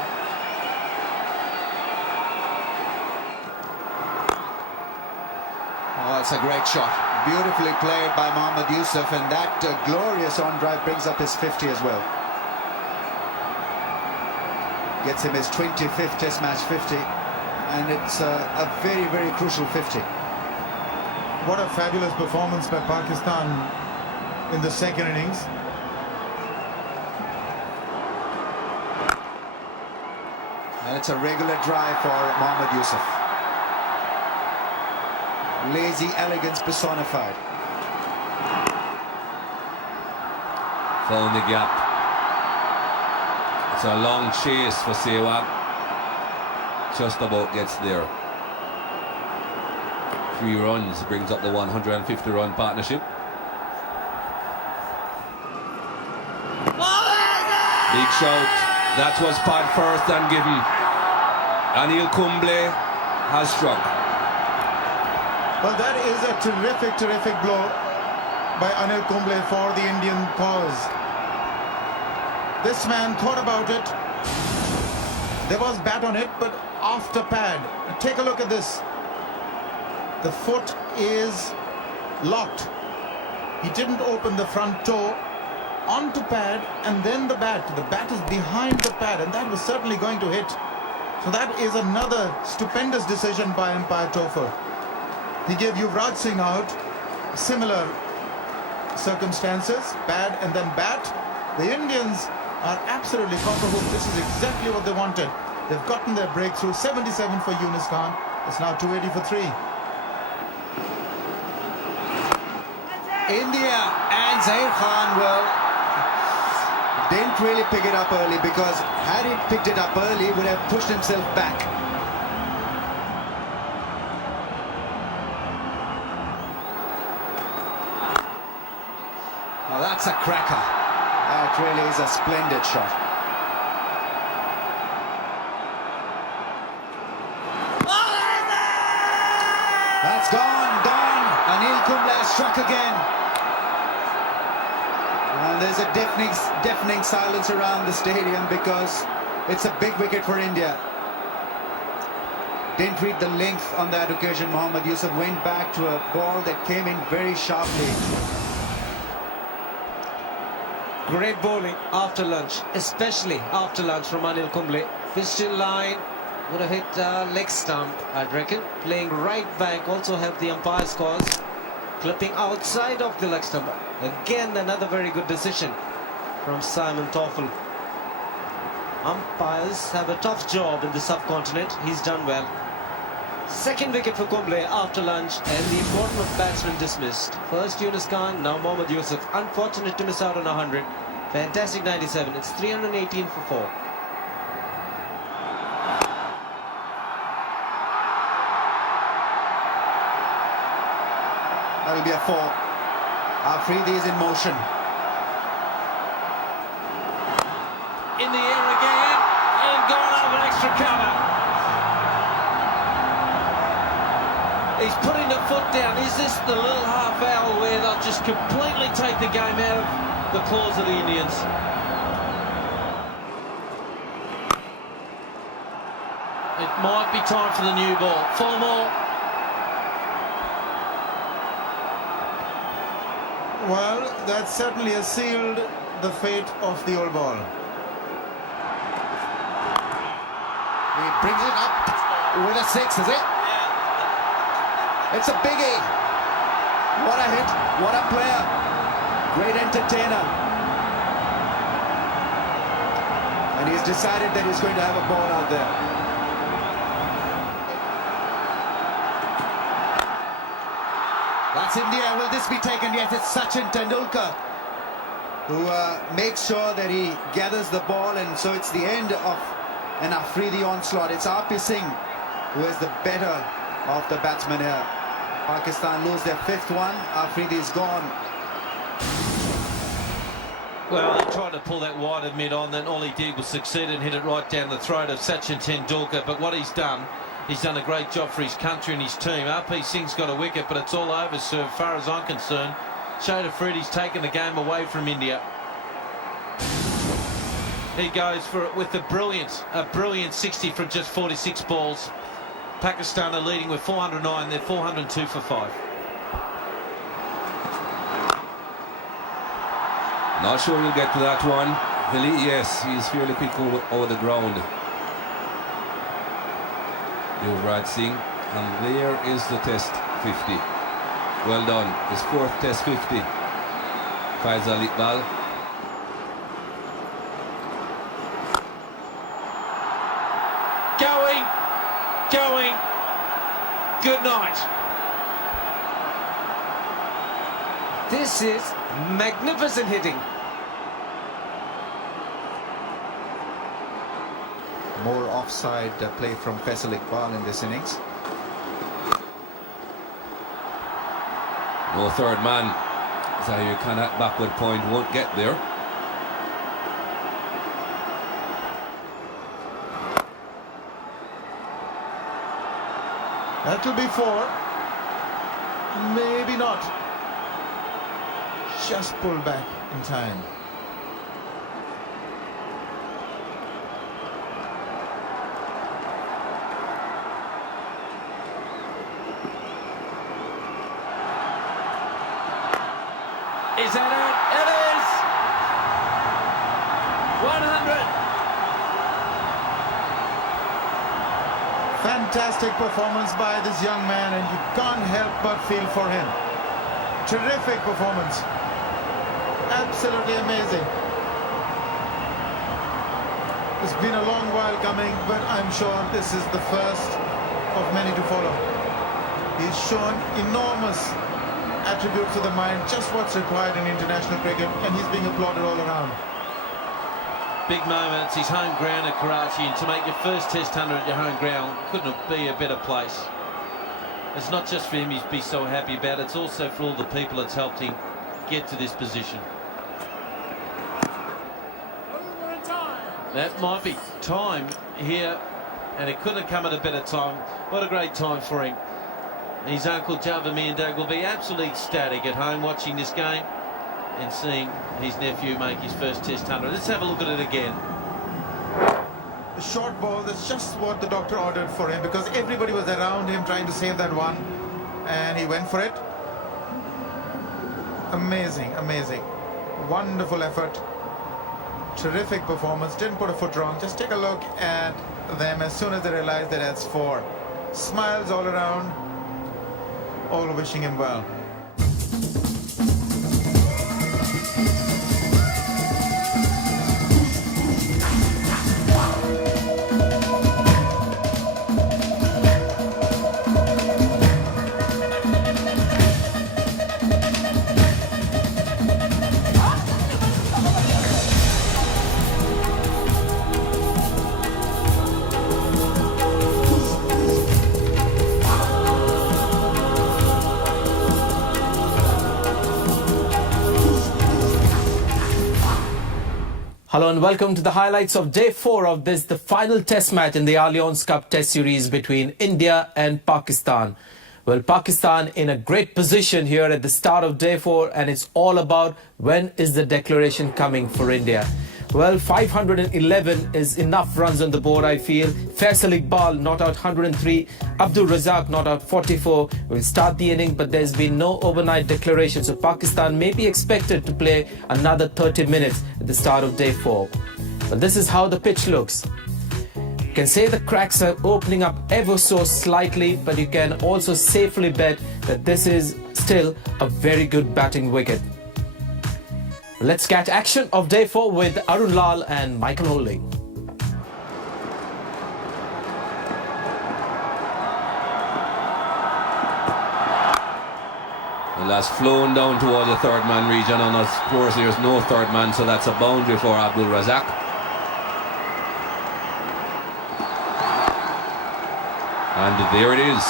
Oh, it's a great shot. Beautifully played by Mohammad Yusuf, and that glorious on drive brings up his 50 as well. Gets him his 25th Test match 50, and it's a very, very crucial 50. What a fabulous performance by Pakistan in the second innings. And it's a regular drive for Mohammad Yusuf. Lazy elegance personified. Found the gap. It's a long chase for Sehwag. Just about gets there. 3 runs brings up the 150-run partnership. Big shout. That was pad first and given. Anil Kumble has struck. Well, that is a terrific, terrific blow by Anil Kumble for the Indian cause. This man thought about it. There was bat on it, but after pad. Take a look at this. The foot is locked. He didn't open the front toe onto pad and then the bat. The bat is behind the pad, and that was certainly going to hit. So that is another stupendous decision by umpire Topher. He gave Yuvraj Singh out. Similar circumstances, pad and then bat. The Indians are absolutely cock-a-hoop. This is exactly what they wanted. They've gotten their breakthrough. 77 for Yunus Khan. It's now 280 for 3. India and Zair Khan, well, didn't really pick it up early, because had he picked it up early, he would have pushed himself back. Oh, that's a cracker. That really is a splendid shot. That's gone. Anil Kumble has struck again. And there's a deafening silence around the stadium, because it's a big wicket for India. Didn't read the length on that occasion. Mohammad Yusuf went back to a ball that came in very sharply. Great bowling after lunch, especially after lunch from Anil Kumble. Pitched in line, would have hit leg stump, I'd reckon. Playing right back also helped the umpire's cause. Clipping outside of the leg stump. Again, another very good decision from Simon Toffel. Umpires have a tough job in the subcontinent. He's done well. Second wicket for Kumble after lunch, and the important of batsmen dismissed. First Yunus Khan, now Mohammad Yusuf. Unfortunate to miss out on 100. Fantastic 97. It's 318 for 4. That'll be a 4. Afridi is in motion. In the air again, and gone over extra cover. He's putting the foot down. Is this the little half hour where they'll just completely take the game out of the claws of the Indians? It might be time for the new ball. 4 more. Well, that certainly has sealed the fate of the old ball. He brings it up with a 6, is it? It's a biggie. What a hit. What a player. Great entertainer. And he's decided that he's going to have a ball out there. That's India. Will this be taken? Yes, it's Sachin Tendulkar who makes sure that he gathers the ball, and so it's the end of an Afridi onslaught. It's R.P. Singh who is the better of the batsmen here. Pakistan lose their fifth one. Afridi is gone. Well, he tried to pull that wide of mid on, then all he did was succeed and hit it right down the throat of Sachin Tendulkar. But what he's done a great job for his country and his team. R.P. Singh's got a wicket, but it's all over, so as far as I'm concerned. Shahid Afridi's taken the game away from India. He goes for it with a brilliant 60 from just 46 balls. Pakistan are leading with 409, they're 402 for 5. Not sure he'll get to that one. Yes, he's fairly quick over the ground. Yuvraj Singh, and there is the test 50. Well done. His fourth test 50. Faisal Iqbal. Going. Good night. This is magnificent hitting. More offside play from Faisal Iqbal in this innings. No third man. Zahir Khan at backward point won't get there. That will be 4. Maybe not. Just pull back in time. Is that it? It is! 100! Fantastic performance by this young man, and you can't help but feel for him. Terrific performance. Absolutely amazing. It's been a long while coming, but I'm sure this is the first of many to follow. He's shown enormous attributes of the mind, just what's required in international cricket, and he's being applauded all around. Big moment. It's his home ground at Karachi, and to make your first Test 100 at your home ground couldn't be a better place. It's not just for him he'd be so happy about, it's also for all the people that's helped him get to this position. That might be time here, and it couldn't have come at a better time. What a great time for him. His uncle Javamir Dag will be absolutely ecstatic at home watching this game and seeing his nephew make his first Test 100. Let's have a look at it again. The short ball, that's just what the doctor ordered for him, because everybody was around him trying to save that one, and he went for it. Amazing, amazing. Wonderful effort. Terrific performance. Didn't put a foot wrong. Just take a look at them as soon as they realize that that's 4. Smiles all around, all wishing him well. Hello and welcome to the highlights of day 4 of this, the final test match in the Allianz Cup test series between India and Pakistan. Well, Pakistan in a great position here at the start of day 4, and it's all about when is the declaration coming for India. Well, 511 is enough runs on the board, I feel. Faisal Iqbal not out 103. Abdul Razak not out 44. Will start the inning, but there's been no overnight declaration. So Pakistan may be expected to play another 30 minutes at the start of day 4. But this is how the pitch looks. You can say the cracks are opening up ever so slightly, but you can also safely bet that this is still a very good batting wicket. Let's catch action of day 4 with Arun Lal and Michael Holding. Well, that's flown down towards the third man region, and of course there's no third man, so that's a boundary for Abdul Razak. And there it is.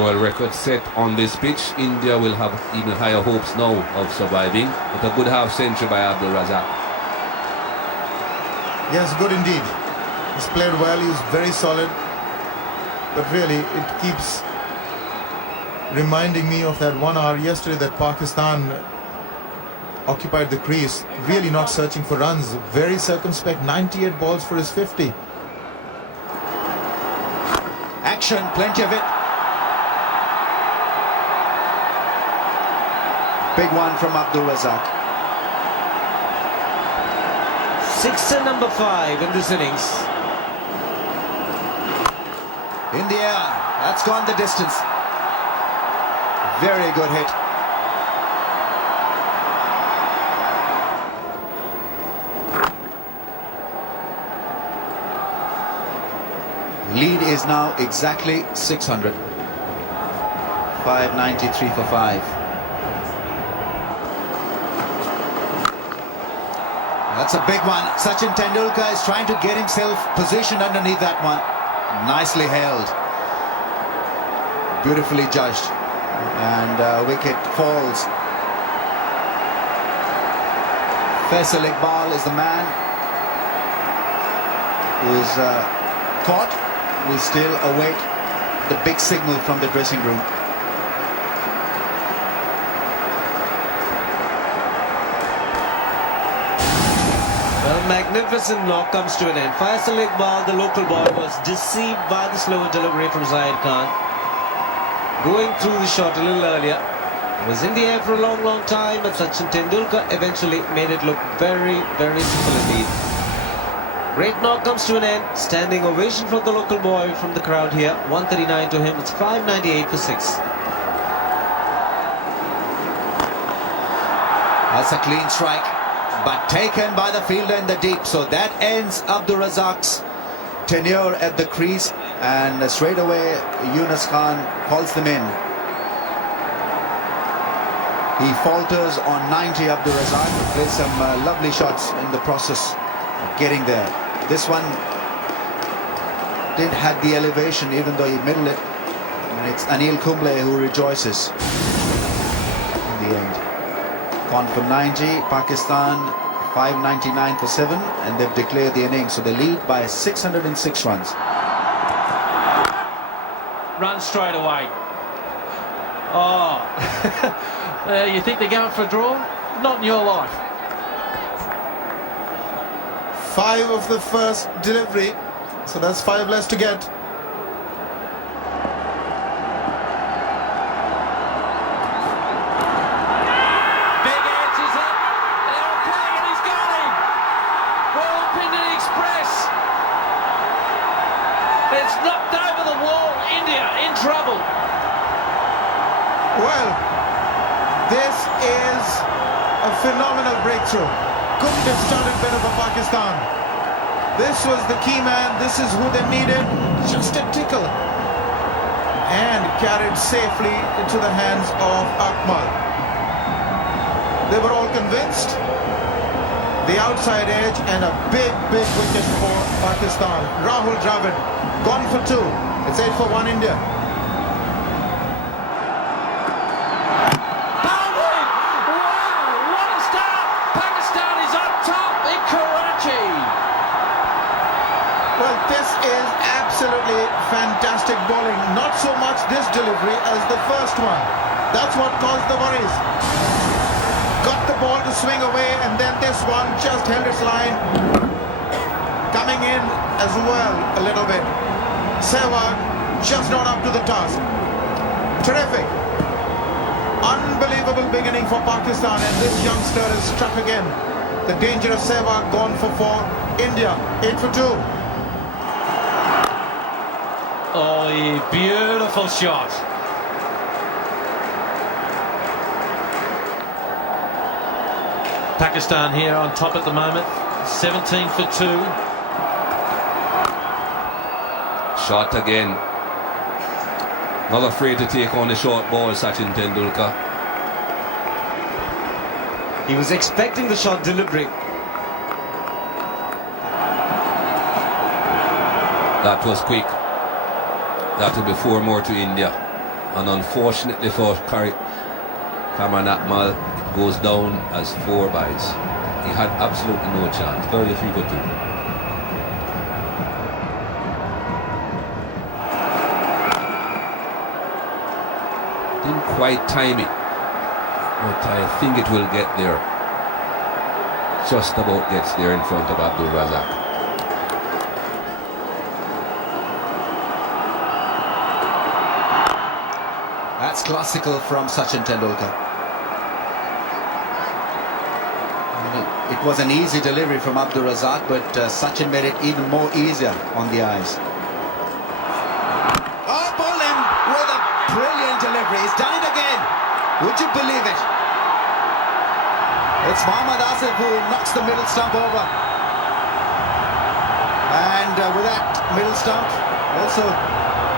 World record set on this pitch. India will have even higher hopes now of surviving, but a good half century by Abdul Razak. Yes, good indeed. He's played well, he's very solid. But really, it keeps reminding me of that 1 hour yesterday that Pakistan occupied the crease, really not searching for runs, very circumspect, 98 balls for his 50. Action, plenty of it. Big one from Abdul Razak. 6 and number 5 in this innings. In the air, that's gone the distance. Very good hit. Lead is now exactly 600. 593 for 5. That's a big one. Sachin Tendulkar is trying to get himself positioned underneath that one. Nicely held. Beautifully judged. And wicket falls. Faisal Iqbal is the man who is caught. We still await the big signal from the dressing room. A magnificent knock comes to an end. Faisal Iqbal, the local boy, was deceived by the slower delivery from Zahid Khan. Going through the shot a little earlier. It was in the air for a long time, but Sachin Tendulkar eventually made it look very simple indeed. Great knock comes to an end. Standing ovation from the local boy from the crowd here. 139 to him. It's 598 for 6. That's a clean strike, but taken by the fielder in the deep. So that ends Abdul Razak's tenure at the crease, and straight away Yunus Khan calls them in. He falters on 90. Abdul Razak plays some lovely shots in the process of getting there. This one didn't have the elevation, even though he middled it. And it's Anil Kumble who rejoices in the end. Gone for 90, Pakistan 599 for 7, and they've declared the innings, so they lead by 606 runs. Run straight away. Oh, you think they're going for a draw? Not in your life. 5 of the first delivery, so that's 5 less to get. Big answers up. They're playing and he's got him. Well, Pindon Express. It's knocked over the wall. India in trouble. Well, this is a phenomenal breakthrough. Couldn't have started better for Pakistan. This was the key man. This is who they needed. Just a tickle. And carried safely into the hands of Akmal. They were all convinced. The outside edge and a big wicket for Pakistan. Rahul Dravid gone for 2. It's 8 for 1 India. Absolutely fantastic bowling. Not so much this delivery as the first one. That's what caused the worries. Got the ball to swing away, and then this one just held its line. Coming in as well a little bit. Sehwag just not up to the task. Terrific. Unbelievable beginning for Pakistan, and this youngster is struck again. The danger of Sehwag gone for 4. India 8 for 2. Oh, yeah, beautiful shot. Pakistan here on top at the moment. 17 for 2. Shot again. Not afraid to take on the short ball, Sachin Tendulkar. He was expecting the shot delivery. That was quick. That will be 4 more to India. And unfortunately for Cameron Akmal, it goes down as 4 byes. He had absolutely no chance. 33 for 2. Didn't quite time it, but I think it will get there. Just about gets there in front of Abdul Razak. That's classical from Sachin Tendulkar. It was an easy delivery from Abdul Razak, but Sachin made it even more easier on the eyes. Oh, pulled him with a brilliant delivery. He's done it again. Would you believe it? It's Mohammad Asif who knocks the middle stump over. And with that middle stump, also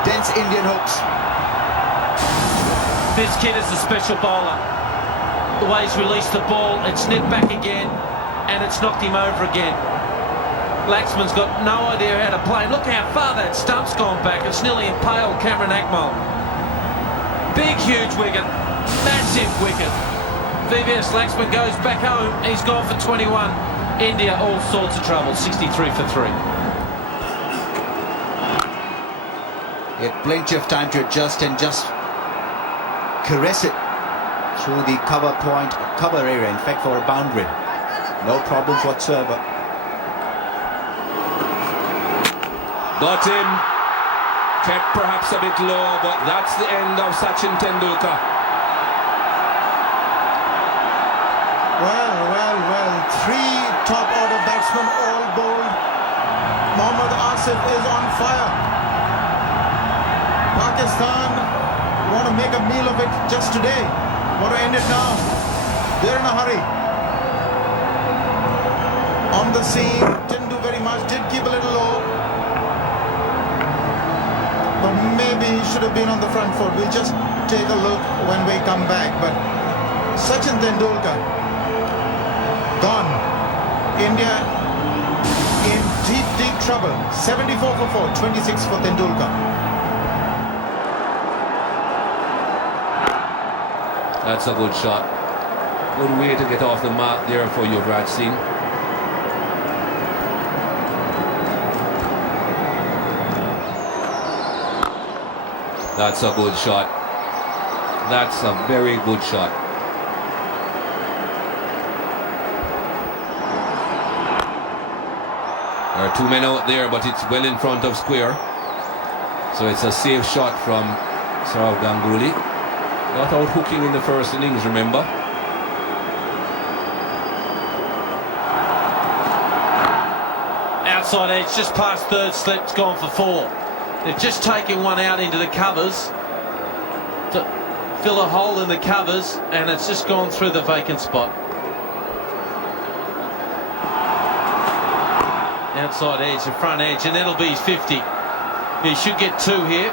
dents Indian hopes. This kid is a special bowler. The way he's released the ball, it's nipped back again, and it's knocked him over again. Laxman's got no idea how to play. Look how far that stump's gone back. It's nearly impaled Cameron Akmal. Big, huge wicket. Massive wicket. VVS Laxman goes back home. He's gone for 21. India, all sorts of trouble. 63 for 3. He had plenty of time to adjust and just caress it through the cover area, in fact for a boundary. No problems whatsoever. Got him. Kept perhaps a bit low, but that's the end of Sachin Tendulkar. Well. 3 top order batsmen all bowled. Mohammad Asif is on fire. Pakistan want to make a meal of it just today. Want to end it now. They're in a hurry. On the scene, didn't do very much, did keep a little low. But maybe he should have been on the front foot. We'll just take a look when we come back. But Sachin Tendulkar, gone. India in deep trouble. 74 for 4, 26 for Tendulkar. That's a good shot. Good way to get off the mark there for Yuvraj Singh. That's a good shot. That's a very good shot. There are 2 men out there, but it's well in front of square. So it's a safe shot from Sourav Ganguly. Got out hooking in the first innings, remember? Outside edge, just past third slip, it's gone for 4. They've just taken one out into the covers to fill a hole in the covers, and it's just gone through the vacant spot. Outside edge, the front edge, and that'll be his 50. He should get 2 here.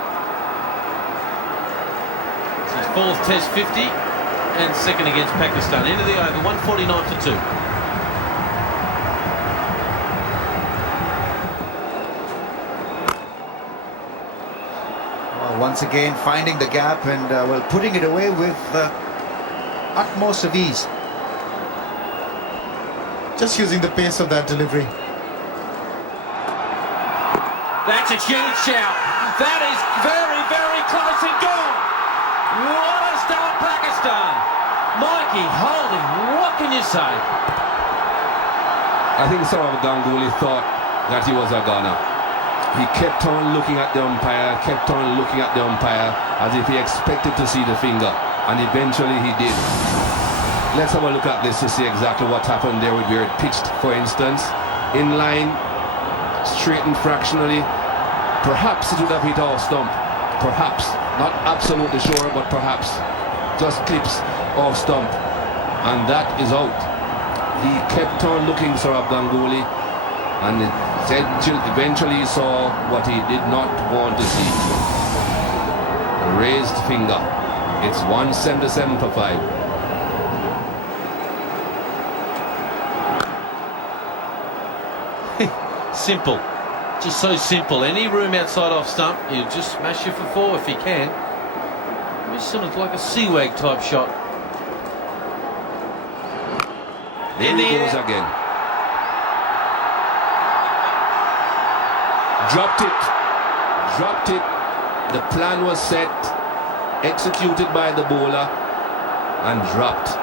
It's his 4th Test 50 and 2nd against Pakistan. Into the over, 149 for 2. Once again finding the gap and well, putting it away with utmost of ease. Just using the pace of that delivery. That's a huge shout. That is very, very close and gone. What a start, Pakistan. Mikey, holding, what can you say? I think Sourav Ganguly thought that he was a gunner. He kept on looking at the umpire, as if he expected to see the finger, and eventually he did. Let's have a look at this to see exactly what happened there with where it pitched, for instance. In line, straightened fractionally. Perhaps it would have hit off stump. Perhaps. Not absolutely sure, but perhaps. Just clips off stump. And that is out. He kept on looking, Sourav Ganguly, and it said eventually he saw what he did not want to see. raised finger. It's 177 for 5. Simple. Just so simple. Any room outside off stump, you just smash it for 4 if you can. It's sort of like a sea-wag type shot. There he goes again. Dropped it. Dropped it. The plan was set, executed by the bowler, and dropped.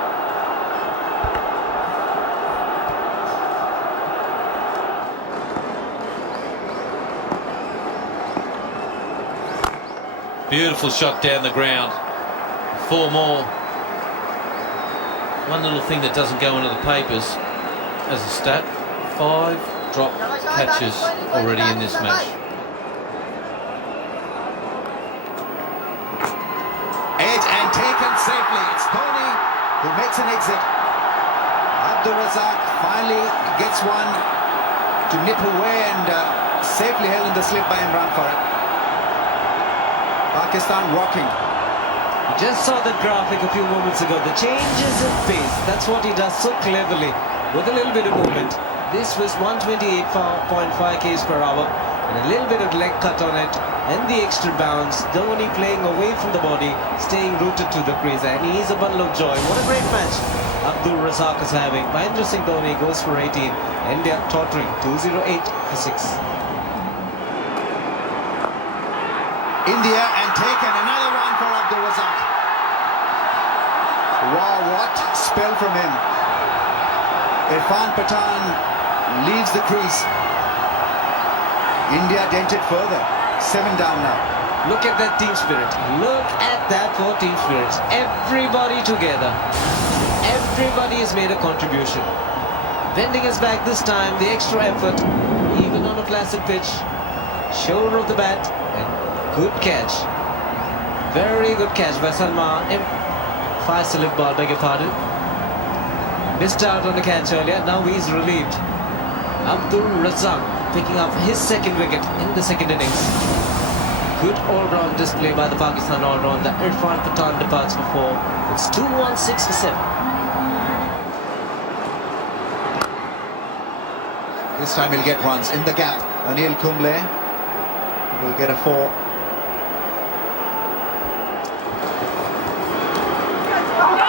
Beautiful shot down the ground. 4 more. One little thing that doesn't go into the papers as a stat: 5 drop catches already in this match. Edge and taken safely. It's Dhoni who makes an exit. Abdul Razak finally gets one to nip away and safely held in the slip by Imran Farhat. Pakistan rocking. Just saw that graphic a few moments ago. The changes in pace. That's what he does so cleverly with a little bit of movement. This was 128.5 km per hour and a little bit of leg cut on it and the extra bounce. Dhoni playing away from the body, staying rooted to the crease, and he's a bundle of joy. What a great match Abdul Razak is having. Mahendra Singh Dhoni goes for 18. India tottering 208 for 6. India and taken another one for Abdul Razak. Wow, what spell from him. Irfan Pathan leaves the crease. India dented further. 7 down now. Look at that team spirit. Look at that for team spirit. Everybody together. Everybody has made a contribution. Bending his back this time, the extra effort, even on a placid pitch. Shoulder of the bat, and good catch. Very good catch by Salman. 5 slip ball, beg your pardon. Missed out on the catch earlier. Now he's relieved. Abdul Razak picking up his second wicket in the second innings. Good all-round display by the Pakistan all-rounder. Irfan Pathan departs for 4. It's 216 for 7. This time he'll get runs in the gap. Anil Kumble will get a 4.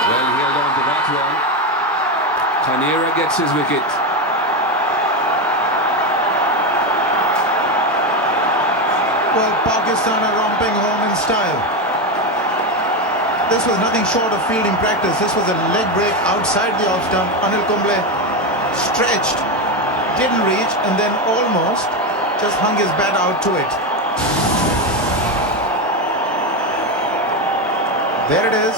Well held on to that one. Kanira gets his wicket. Well, Pakistan are romping home in style. This was nothing short of fielding practice. This was a leg break outside the off stump. Anil Kumble stretched, didn't reach, and then almost just hung his bat out to it. There it is.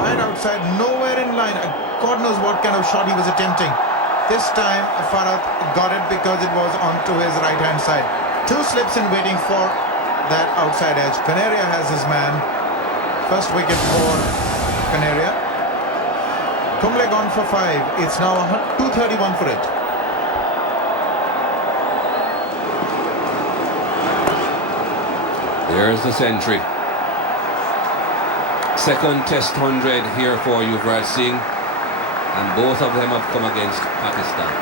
Right outside, nowhere in line. God knows what kind of shot he was attempting. This time, Farhat got it because it was onto his right-hand side. 2 slips in waiting for that outside edge. Canaria has his man. First wicket for Canaria. Kumble gone for 5. It's now 231 for it. There's the century. Second test 100 here for Yuvraj Singh, and both of them have come against Pakistan.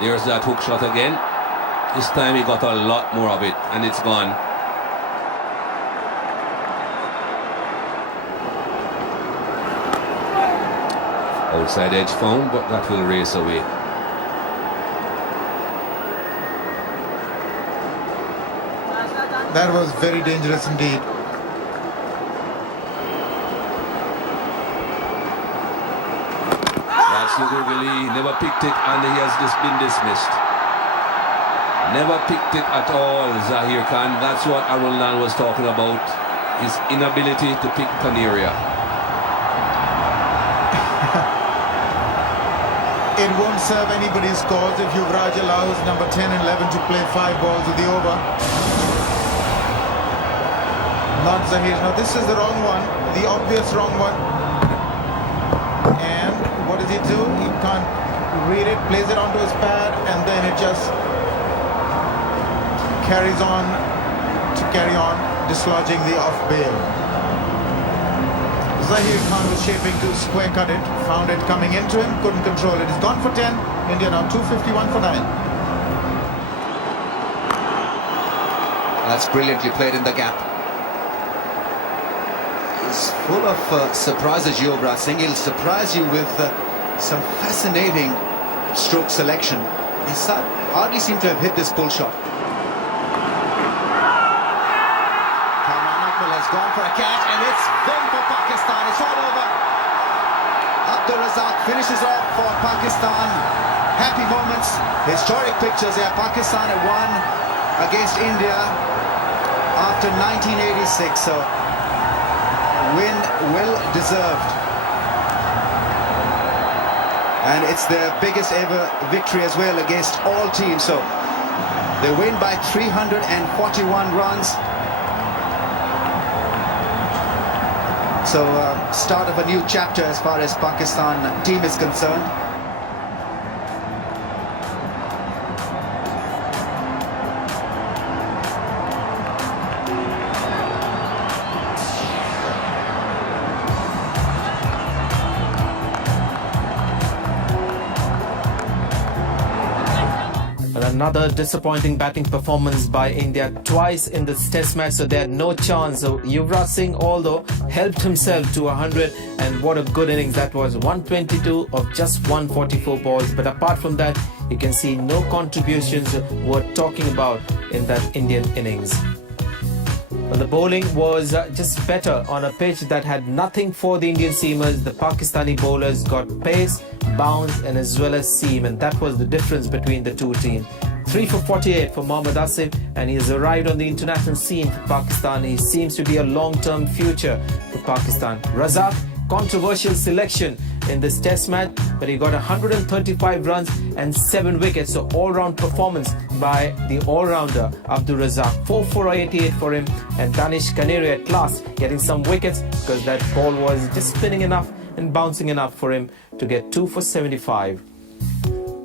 There's that hook shot again. This time he got a lot more of it, and it's gone. Outside edge found, but that will race away. That was very dangerous indeed. He never picked it, and he has just been dismissed. Never picked it at all, Zahir Khan. That's what Arulnan was talking about. His inability to pick Canaria. It won't serve anybody's cause if Yuvraj allows number 10 and 11 to play 5 balls of the over. Not Zahir. Now this is the wrong one, the obvious wrong one. And what is it? do. He can't read it, plays it onto his pad, and then it just carries on dislodging the off bail. Zahir Khan was shaping to square cut it, found it coming into him, couldn't control it. He's gone for 10. India now 251 for 9. That's brilliantly played in the gap. He's full of surprises, Yuvraj Singh. He'll surprise you with some fascinating stroke selection. He hardly seemed to have hit this pull shot. Has gone for a catch, and it's win for Pakistan. It's all over. Abdul Razak finishes off for Pakistan. Happy moments, historic pictures here. Pakistan have won against India after 1986, so win well deserved. And it's their biggest ever victory as well against all teams. So they win by 341 runs. So, start of a new chapter as far as Pakistan team is concerned. Another disappointing batting performance by India twice in this test match, so they had no chance. So Yuvraj Singh, although, helped himself to 100, and what a good innings that was. 122 of just 144 balls, but apart from that, you can see no contributions worth talking about in that Indian innings. Well, the bowling was just better on a pitch that had nothing for the Indian seamers. The Pakistani bowlers got pace, bounce, and as well as seam, and that was the difference between the two teams. 3 for 48 for Mohammad Asif, and he has arrived on the international scene for Pakistan. He seems to be a long-term future for Pakistan. Razak, controversial selection in this test match, but he got 135 runs and 7 wickets, so all-round performance by the all-rounder Abdul Razak. 4 for 88 for him, and Danish Canary at last getting some wickets because that ball was just spinning enough and bouncing enough for him to get 2 for 75.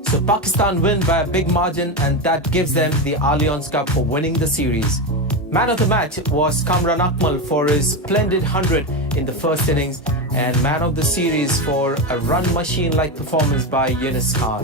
So Pakistan win by a big margin, and that gives them the Allianz Cup for winning the series. Man of the match was Kamran Akmal for his splendid 100 in the first innings, and man of the series for a run machine-like performance by Yunus Khan.